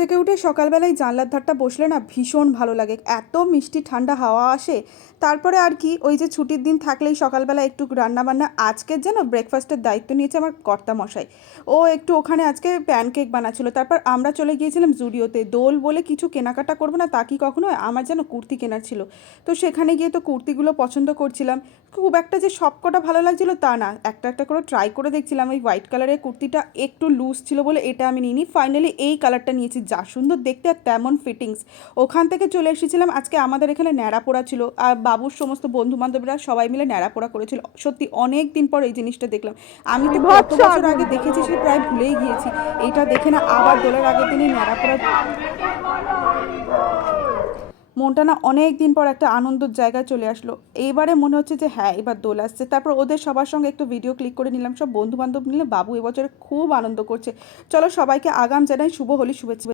থেকে উঠে সকালবেলায় জানলার ধারটা বসলে না ভীষণ ভালো লাগে, এত মিষ্টি ঠান্ডা হাওয়া আসে। তারপরে আর কি, ওই যে ছুটির দিন থাকলেই সকালবেলা একটু রান্নাবান্না, আজকের যেন ব্রেকফাস্টের দায়িত্ব নিয়েছে আমার কর্তামশাই। ও একটু ওখানে আজকে প্যানকেক বানাচ্ছিল, তারপর আমরা চলে গিয়েছিলাম জুডিওতে। দোল বলে কিছু কেনাকাটা করবো না তা কি কখনো হয়, আমার যেন কুর্তি কেনার ছিল। তো সেখানে গিয়ে তো কুর্তিগুলো পছন্দ করছিলাম। খুব একটা যে সবকটা ভালো লাগছিল তা না, একটা একটা করে ট্রাই করে দেখছিলাম। ওই হোয়াইট কালারের কুর্তিটা একটু লুজ ছিল বলে এটা আমি নিইনি, ফাইনালি এই কালারটা নিয়েছি, যা সুন্দর দেখতে আর তেমন ফিটিংস। ওখান থেকে চলে এসেছিলাম, আজকে আমাদের এখানে ন্যাড়া পোড়া ছিল আর বাবুর সমস্ত বন্ধু বান্ধবরা সবাই মিলে ন্যাড়া পোড়া করেছিল। সত্যি অনেক দিন পর এই জিনিসটা দেখলাম। আমি তো কত বিভৎস বছর আগুন। আগে দেখেছি সে প্রায় ভুলেই গিয়েছি। এইটা দেখে না আবার দোলের আগের দিনই ন্যাড়া পোড়া, মনটা না অনেক দিন পর একটা আনন্দের জায়গায় চলে আসলো। এইবারে মনে হচ্ছে যে হ্যাঁ এবার দোল আসছে। তারপর ওদের সবার সঙ্গে একটু ভিডিও ক্লিক করে নিলাম, সব বন্ধু বান্ধব মিলে। বাবু এবছর খুব আনন্দ করছে। চলো সবাইকে আগাম জানাই শুভ হোলি শুভেচ্ছা।